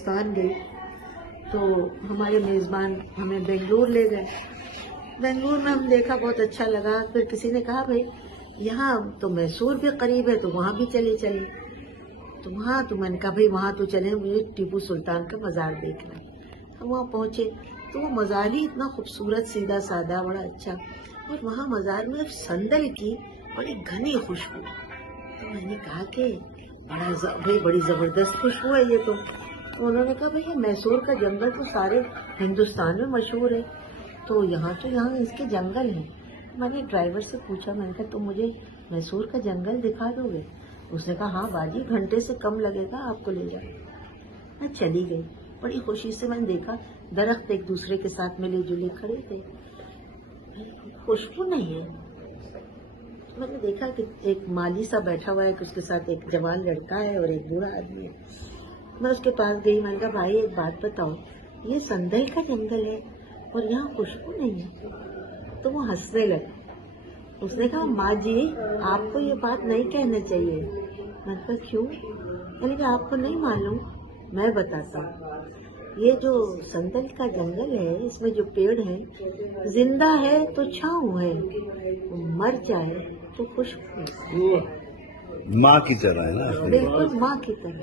ہندوستان گئی تو ہمارے میزبان ہمیں بنگلور لے گئے. بنگلور میں ہم دیکھا، بہت اچھا لگا. پھر کسی نے کہا بھائی یہاں تو میسور بھی قریب ہے تو وہاں بھی چلے تو وہاں تو میں نے کہا بھائی وہاں تو چلے، مجھے ٹیپو سلطان کا مزار دیکھنا. ہم وہاں پہنچے تو وہ مزار ہی اتنا خوبصورت، سیدھا سادہ، بڑا اچھا. اور وہاں مزار میں سندل کی بڑی گھنی خوشبو. تو میں نے کہا کہ بڑی زبردست خوشبو ہے یہ تو. انہوں نے کہا بھائی یہ میسور کا جنگل تو سارے ہندوستان میں مشہور ہے، تو یہاں اس کے جنگل ہیں. میں نے ڈرائیور سے پوچھا، میں نے کہا تم مجھے میسور کا جنگل دکھا دو گے؟ اس نے کہا ہاں باجی، گھنٹے سے کم لگے گا آپ کو لے جائے. میں چلی گئی. بڑی خوشی سے میں نے دیکھا درخت ایک دوسرے کے ساتھ ملے جلے کھڑے تھے. خوشبو نہیں ہے. میں نے دیکھا کہ ایک مالی سا بیٹھا ہوا ہے کہ اس کے ساتھ ایک جوان لڑکا ہے اور ایک بوڑھا آدمی ہے. میں اس کے پاس گئی. میں نے کہا بھائی ایک بات بتاؤ، یہ سندل کا جنگل ہے اور یہاں خوشبو نہیں ہے. تو وہ ہنسنے لگا. اس نے کہا ماں جی آپ کو یہ بات نہیں کہنا چاہیے. میں نے کہا کیوں؟ یعنی کہ آپ کو نہیں معلوم؟ میں بتاتا ہوں. یہ جو سندل کا جنگل ہے، اس میں جو پیڑ ہیں، زندہ ہے تو چھاؤں ہے، مر جائے تو خوشبو. ماں کی طرح ہے نا. بالکل ماں کی طرح.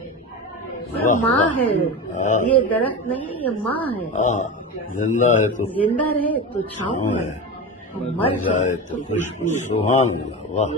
ماں ہے یہ درخت نہیں، یہ ماں ہے. زندہ ہے تو زندہ رہے تو چھاؤں ہے، مر جائے تو خوشبو. سبحان اللہ. واہ.